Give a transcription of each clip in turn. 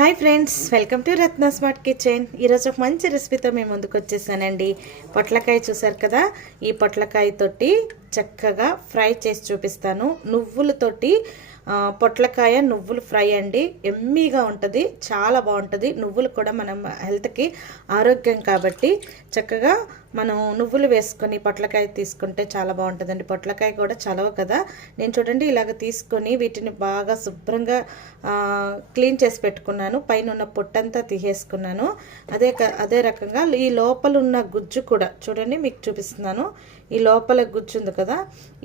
Hi friends, welcome to Ratna smart kitchen. ఈరోజు ఒక మంచి రెసిపీతో మేము ముందుకు వచ్చేసానండి. పొట్లకాయ చూసారు కదా, ఈ పొట్లకాయ తోటి చక్కగా ఫ్రై చేసి చూపిస్తాను. నువ్వులతోటి పొట్లకాయ నువ్వులు ఫ్రై అండి. ఎమ్మీగా ఉంటుంది, చాలా బాగుంటుంది. నువ్వులు కూడా మనం హెల్త్కి ఆరోగ్యం కాబట్టి చక్కగా మనం నువ్వులు వేసుకొని పొట్లకాయ తీసుకుంటే చాలా బాగుంటుందండి. పొట్లకాయ కూడా చలవ కదా. నేను చూడండి ఇలాగ తీసుకొని వీటిని బాగా శుభ్రంగా క్లీన్ చేసి పెట్టుకున్నాను. పైన ఉన్న పొట్టంతా తీసేసుకున్నాను. అదే రకంగా ఈ లోపల ఉన్న గుజ్జు కూడా చూడండి, మీకు చూపిస్తున్నాను. ఈ లోపల గుజ్జు ఉంది కదా,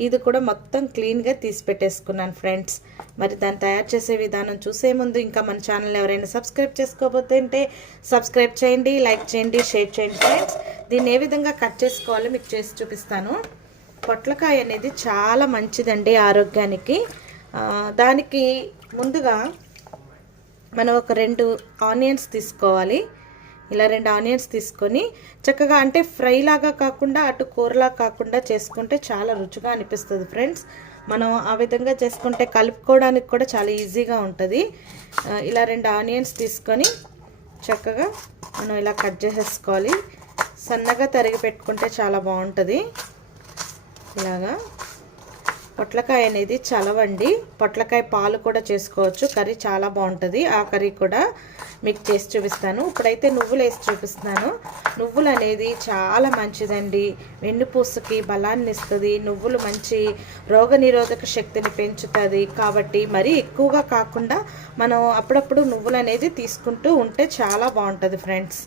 ఇది కూడా మొత్తం క్లీన్గా తీసి పెట్టేసుకున్నాను ఫ్రెండ్స్. మరి దాన్ని తయారు చేసే విధానం చూసే ముందు ఇంకా మన ఛానల్ ఎవరైనా సబ్స్క్రైబ్ చేసుకోకపోతే అంటే సబ్స్క్రైబ్ చేయండి, లైక్ చేయండి, షేర్ చేయండి ఫ్రెండ్స్. దీన్ని ఏ విధంగా కట్ చేసుకోవాలో మీకు చేసి చూపిస్తాను. పొట్లకాయ అనేది చాలా మంచిదండి ఆరోగ్యానికి. దానికి ముందుగా మనం ఒక 2 ఆనియన్స్ తీసుకోవాలి. ఇలా 2 ఆనియన్స్ తీసుకొని చక్కగా, అంటే ఫ్రై లాగా కాకుండా అటు కూరలా కాకుండా చేసుకుంటే చాలా రుచిగా అనిపిస్తుంది ఫ్రెండ్స్. మనం ఆ విధంగా చేసుకుంటే కలుపుకోవడానికి కూడా చాలా ఈజీగా ఉంటుంది. ఇలా 2 ఆనియన్స్ తీసుకొని చక్కగా మనం ఇలా కట్ చేసేసుకోవాలి. సన్నగా తరిగి పెట్టుకుంటే చాలా బాగుంటుంది. ఇలాగా పొట్లకాయ అనేది చలవండి. పొట్లకాయ పాలు కూడా చేసుకోవచ్చు, కర్రీ చాలా బాగుంటుంది. ఆ కర్రీ కూడా మీకు చేసి చూపిస్తాను. ఇప్పుడైతే నువ్వులు వేసి చూపిస్తున్నాను. నువ్వులు అనేది చాలా మంచిదండి, వెన్నుపూసకి బలాన్ని ఇస్తుంది. నువ్వులు మంచి రోగనిరోధక శక్తిని పెంచుతుంది. కాబట్టి మరీ ఎక్కువగా కాకుండా మనం అప్పుడప్పుడు నువ్వులు అనేది తీసుకుంటూ ఉంటే చాలా బాగుంటుంది ఫ్రెండ్స్.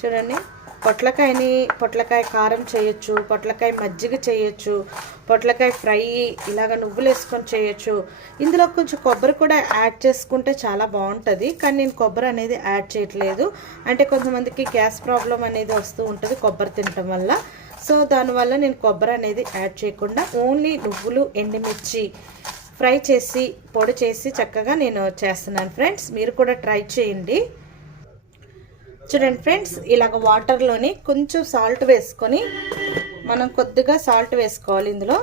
చూడండి, పొట్లకాయ కారం చేయొచ్చు, పొట్లకాయ మజ్జిగ చేయొచ్చు, పొట్లకాయ ఫ్రై ఇలాగ నువ్వులు వేసుకొని చేయొచ్చు. ఇందులో కొంచెం కొబ్బరి కూడా యాడ్ చేసుకుంటే చాలా బాగుంటుంది. కానీ నేను కొబ్బరి అనేది యాడ్ చేయట్లేదు. అంటే కొంతమందికి గ్యాస్ ప్రాబ్లం అనేది వస్తూ ఉంటుంది కొబ్బరి తినటం వల్ల. సో దానివల్ల నేను కొబ్బరి అనేది యాడ్ చేయకుండా ఓన్లీ నువ్వులు, ఎండుమిర్చి ఫ్రై చేసి పొడి చేసి చక్కగా నేను చేస్తున్నాను ఫ్రెండ్స్. మీరు కూడా ట్రై చేయండి. చూడండి ఫ్రెండ్స్, ఇలాగ వాటర్లోని కొంచెం సాల్ట్ వేసుకొని, మనం కొద్దిగా సాల్ట్ వేసుకోవాలి. ఇందులో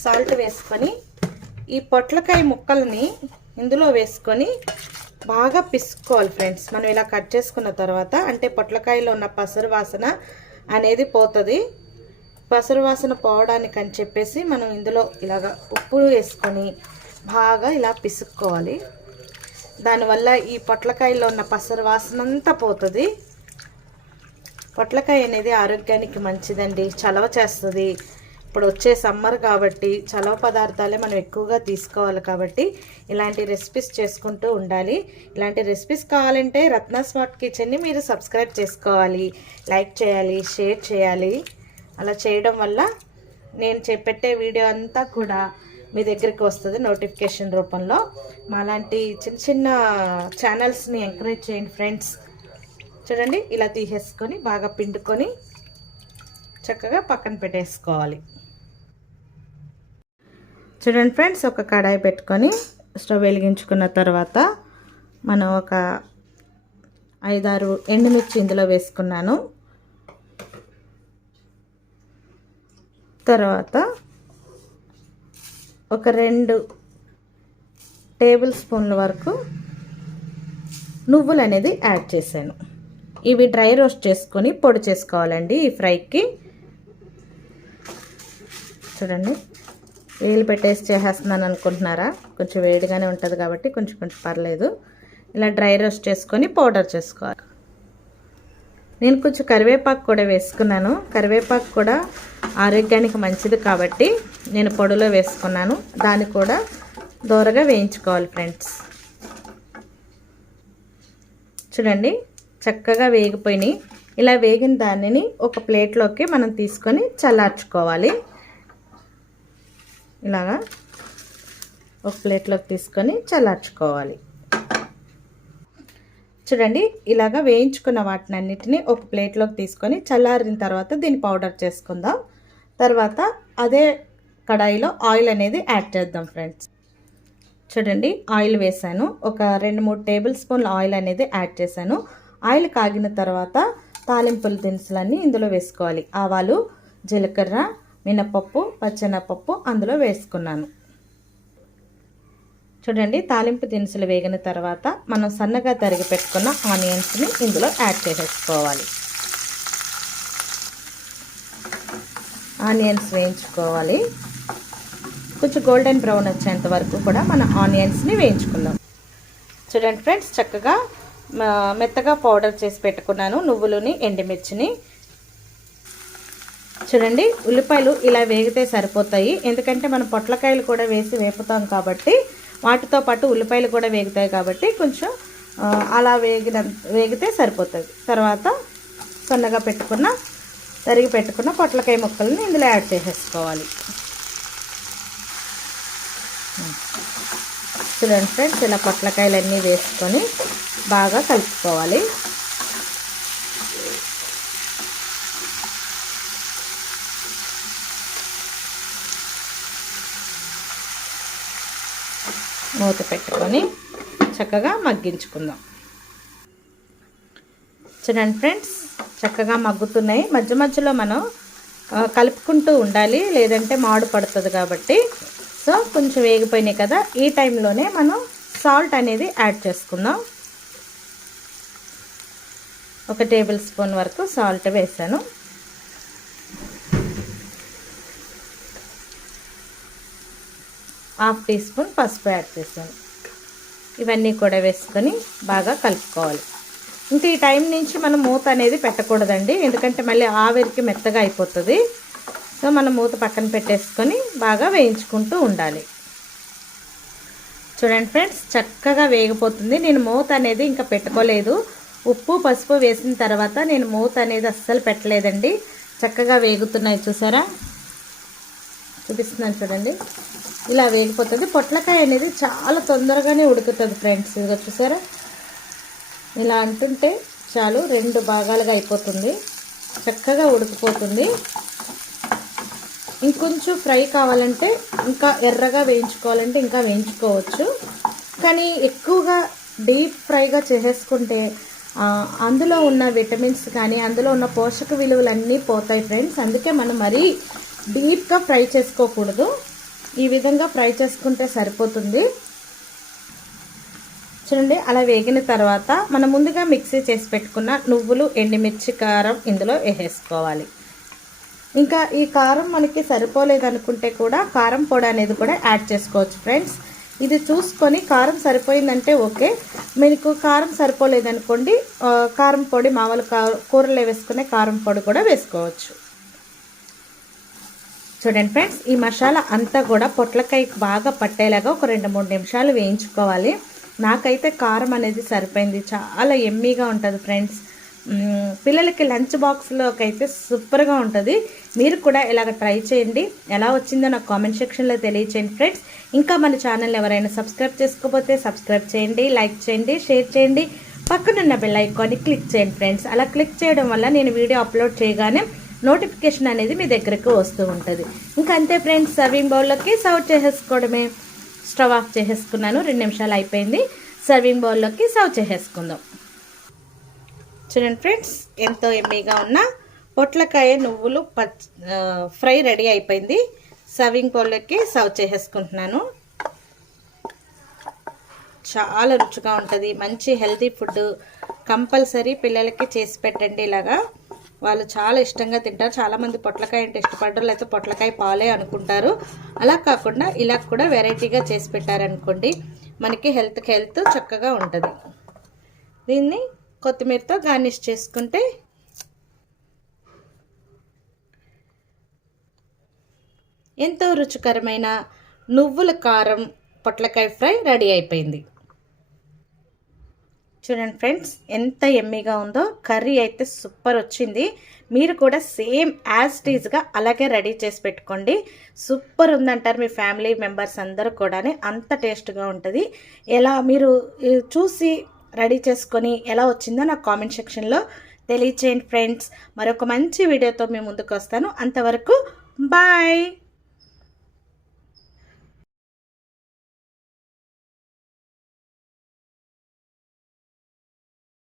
సాల్ట్ వేసుకొని ఈ పొట్లకాయ ముక్కల్ని ఇందులో వేసుకొని బాగా పిసుకోవాలి ఫ్రెండ్స్. మనం ఇలా కట్ చేసుకున్న తర్వాత, అంటే పొట్లకాయలో ఉన్న పసరు వాసన అనేది పోతుంది. పసరు వాసన పోవడానికి అని చెప్పేసి మనం ఇందులో ఇలాగ ఉప్పు వేసుకొని బాగా ఇలా పిసుక్కోవాలి. దానివల్ల ఈ పొట్లకాయలో ఉన్న పసరు వాసన అంతా పోతుంది. పొట్లకాయ అనేది ఆరోగ్యానికి మంచిదండి, చలవ చేస్తుంది. ఇప్పుడు వచ్చే సమ్మర్ కాబట్టి చలవ పదార్థాలే మనం ఎక్కువగా తీసుకోవాలి. కాబట్టి ఇలాంటి రెసిపీస్ చేసుకుంటూ ఉండాలి. ఇలాంటి రెసిపీస్ కావాలంటే రత్న స్మార్ట్ కిచెన్ని మీరు సబ్స్క్రైబ్ చేసుకోవాలి, లైక్ చేయాలి, షేర్ చేయాలి. అలా చేయడం వల్ల నేను పెట్టే వీడియో అంతా కూడా మీ దగ్గరికి వస్తుంది నోటిఫికేషన్ రూపంలో. మాలాంటి చిన్న చిన్న ఛానల్స్ని ఎంకరేజ్ చేయండి ఫ్రెండ్స్. చూడండి, ఇలా తీసేసుకొని బాగా పిండుకొని చక్కగా పక్కన పెట్టేసుకోవాలి. చూడండి ఫ్రెండ్స్, ఒక కడాయి పెట్టుకొని స్టవ్ వెలిగించుకున్న తర్వాత మనం ఒక 5-6 ఎండుమిర్చి ఇందులో వేసుకున్నాను. తర్వాత ఒక 2 టేబుల్ స్పూన్ల వరకు నువ్వులు అనేది యాడ్ చేశాను. ఇవి డ్రై రోస్ట్ చేసుకొని పొడి చేసుకోవాలండి ఈ ఫ్రైకి. చూడండి, వేలు పెట్టేసి చేసేస్తున్నాను అనుకుంటున్నారా? కొంచెం వేడిగానే ఉంటుంది కాబట్టి కొంచెం పర్లేదు. ఇలా డ్రై రోస్ట్ చేసుకొని పౌడర్ చేసుకోవాలి. నేను కొంచెం కరివేపాకు కూడా వేసుకున్నాను. కరివేపాకు కూడా ఆరోగ్యానికి మంచిది కాబట్టి నేను పొడిలో వేసుకున్నాను. దాన్ని కూడా దోరగా వేయించుకోవాలి ఫ్రెండ్స్. చూడండి, చక్కగా వేగిపోయినాయి. ఇలా వేగిన దానిని ఒక ప్లేట్లోకి మనం తీసుకొని చల్లార్చుకోవాలి. ఇలాగా ఒక ప్లేట్లోకి తీసుకొని చల్లార్చుకోవాలి. చూడండి, ఇలాగా వేయించుకున్న వాటిని అన్నిటిని ఒక ప్లేట్లోకి తీసుకొని చల్లారిన తర్వాత దీన్ని పౌడర్ చేసుకుందాం. తర్వాత అదే కడాయిలో ఆయిల్ అనేది యాడ్ చేద్దాం ఫ్రెండ్స్. చూడండి, ఆయిల్ వేసాను. ఒక 2-3 టేబుల్ స్పూన్ల ఆయిల్ అనేది యాడ్ చేశాను. ఆయిల్ కాగిన తర్వాత తాలింపుల దినుసులన్నీ ఇందులో వేసుకోవాలి. ఆవాలు, జీలకర్ర, మినపప్పు, పచ్చెనపప్పు అందులో వేసుకున్నాను. చూడండి, తాలింపు దినుసులు వేగిన తర్వాత మనం సన్నగా తరిగి పెట్టుకున్న ఆనియన్స్ని ఇందులో యాడ్ చేసేసుకోవాలి. ఆనియన్స్ వేయించుకోవాలి. కొంచెం గోల్డెన్ బ్రౌన్ వచ్చేంత వరకు కూడా మన ఆనియన్స్ని వేయించుకుందాం. చూడండి ఫ్రెండ్స్, చక్కగా మెత్తగా పౌడర్ చేసి పెట్టుకున్నాను నువ్వులని, ఎండుమిర్చిని. చూడండి, ఉల్లిపాయలు ఇలా వేగితే సరిపోతాయి. ఎందుకంటే మనం పొట్లకాయలు కూడా వేసి వేపుతాం కాబట్టి, వాటితో పాటు ఉల్లిపాయలు కూడా వేగుతాయి కాబట్టి కొంచెం అలా వేగితే సరిపోతుంది. తర్వాత సన్నగా తరిగి పెట్టుకున్న పొట్లకాయ ముక్కల్ని ఇందులో యాడ్ చేసేసుకోవాలి. చూడండి ఫ్రెండ్స్, ఇలా పొట్లకాయలన్నీ వేసుకొని బాగా కలుపుకోవాలి. మూత పెట్టుకొని చక్కగా మగ్గించుకుందాం. చూడండి ఫ్రెండ్స్, చక్కగా మగ్గుతున్నాయి. మధ్య మధ్యలో మనం కలుపుకుంటూ ఉండాలి, లేదంటే మాడు పడుతుంది కాబట్టి. సో కొంచెం వేగిపోయినాయి కదా, ఈ టైంలోనే మనం సాల్ట్ అనేది యాడ్ చేసుకుందాం. 1 టేబుల్ స్పూన్ వరకు సాల్ట్ వేసాను. ½ టీ స్పూన్ పసుపు యాడ్ చేశాను. ఇవన్నీ కూడా వేసుకొని బాగా కలుపుకోవాలి. ఇంకా ఈ టైం నుంచి మనం మూత అనేది పెట్టకూడదండి, ఎందుకంటే మళ్ళీ ఆవిరికి మెత్తగా అయిపోతుంది. సో మనం మూత పక్కన పెట్టేసుకొని బాగా వేయించుకుంటూ ఉండాలి. చూడండి ఫ్రెండ్స్, చక్కగా వేగిపోతుంది. నేను మూత అనేది ఇంకా పెట్టుకోలేదు. ఉప్పు పసుపు వేసిన తర్వాత నేను మూత అనేది అస్సలు పెట్టలేదండి. చక్కగా వేగుతున్నాయి, చూసారా? చూపిస్తున్నాను చూడండి, ఇలా వేగిపోతుంది. పొట్లకాయ అనేది చాలా తొందరగానే ఉడుకుతుంది ఫ్రెండ్స్. ఇదిగో చూసారా, ఇలా అంటుంటే చాలు 2 భాగాలుగా అయిపోతుంది, చక్కగా ఉడికిపోతుంది. ఇంకొంచెం ఫ్రై కావాలంటే, ఇంకా ఎర్రగా వేయించుకోవాలంటే ఇంకా వేయించుకోవచ్చు. కానీ ఎక్కువగా డీప్ ఫ్రైగా చేసేసుకుంటే అందులో ఉన్న విటమిన్స్ కానీ అందులో ఉన్న పోషక విలువలన్నీ పోతాయి ఫ్రెండ్స్. అందుకే మనం మరీ డీప్గా ఫ్రై చేసుకోకూడదు. ఈ విధంగా ఫ్రై చేసుకుంటే సరిపోతుంది. చూడండి, అలా వేగిన తర్వాత మనం ముందుగా మిక్సీ చేసి పెట్టుకున్న నువ్వులు, ఎండుమిర్చి, కారం ఇందులో వేసేసుకోవాలి. ఇంకా ఈ కారం మనకి సరిపోలేదనుకుంటే కూడా కారం పొడి అనేది కూడా యాడ్ చేసుకోవచ్చు ఫ్రెండ్స్. ఇది చూసుకొని కారం సరిపోయిందంటే ఓకే. మీకు కారం సరిపోలేదనుకోండి, కారం పొడి మామూలు కూరలో వేసుకునే కారం పొడి కూడా వేసుకోవచ్చు. చూడండి ఫ్రెండ్స్, ఈ మసాలా అంతా కూడా పొట్లకాయకి బాగా పట్టేలాగా ఒక 2-3 నిమిషాలు వేయించుకోవాలి. నాకైతే కారం అనేది సరిపోయింది. చాలా ఎమ్మీగా ఉంటుంది ఫ్రెండ్స్. పిల్లలకి లంచ్ బాక్స్లోకి అయితే సూపర్గా ఉంటుంది. మీరు కూడా ఇలాగ ట్రై చేయండి. ఎలా వచ్చిందో నాకు కామెంట్ సెక్షన్లో తెలియచేయండి ఫ్రెండ్స్. ఇంకా మన ఛానల్ ఎవరైనా సబ్స్క్రైబ్ చేసుకోకపోతే సబ్స్క్రైబ్ చేయండి, లైక్ చేయండి, షేర్ చేయండి. పక్కనున్న బెల్ ఐకాన్ని క్లిక్ చేయండి ఫ్రెండ్స్. అలా క్లిక్ చేయడం వల్ల నేను వీడియో అప్లోడ్ చేయగానే నోటిఫికేషన్ అనేది మీ దగ్గరకు వస్తూ ఉంటుంది. ఇంకా అంతే ఫ్రెండ్స్, సర్వింగ్ బౌల్లోకి సర్వ్ చేసేసుకోవడమే. స్టవ్ ఆఫ్ చేసేసుకున్నాను, 2 నిమిషాలు అయిపోయింది. సర్వింగ్ బౌల్లోకి సర్వ్ చేసేసుకుందాం. చూడండి ఫ్రెండ్స్, ఎంతో ఎమ్మీగా ఉన్న పొట్లకాయ నువ్వులు ఫ్రై రెడీ అయిపోయింది. సర్వింగ్ బౌల్లోకి సర్వ్ చేసేసుకుంటున్నాను. చాలా రుచిగా ఉంటుంది, మంచి హెల్తీ ఫుడ్. కంపల్సరీ పిల్లలకి చేసి పెట్టండి. ఇలాగా వాళ్ళు చాలా ఇష్టంగా తింటారు. చాలామంది పొట్లకాయ అంటే ఇష్టపడరు, లేకపోతే పొట్లకాయ పాలే అనుకుంటారు. అలా కాకుండా ఇలా కూడా వెరైటీగా చేసి పెట్టారనుకోండి, మనకి హెల్త్ చక్కగా ఉంటుంది. దీన్ని కొత్తిమీరతో గార్నిష్ చేసుకుంటే ఎంతో రుచికరమైన నువ్వుల కారం పొట్లకాయ ఫ్రై రెడీ అయిపోయింది. చూడండి ఫ్రెండ్స్, ఎంత ఎమ్మీగా ఉందో. కర్రీ అయితే సూపర్ వచ్చింది. మీరు కూడా సేమ్ యాజ్ టీజ్గా అలాగే రెడీ చేసి పెట్టుకోండి. సూపర్ ఉందంటారు మీ ఫ్యామిలీ మెంబర్స్ అందరూ కూడా. అంత టేస్ట్గా ఉంటుంది. ఎలా మీరు చూసి రెడీ చేసుకొని ఎలా వచ్చిందో నాకు కామెంట్ సెక్షన్లో తెలియచేయండి ఫ్రెండ్స్. మరొక మంచి వీడియోతో మీ ముందుకు వస్తాను. అంతవరకు బాయ్.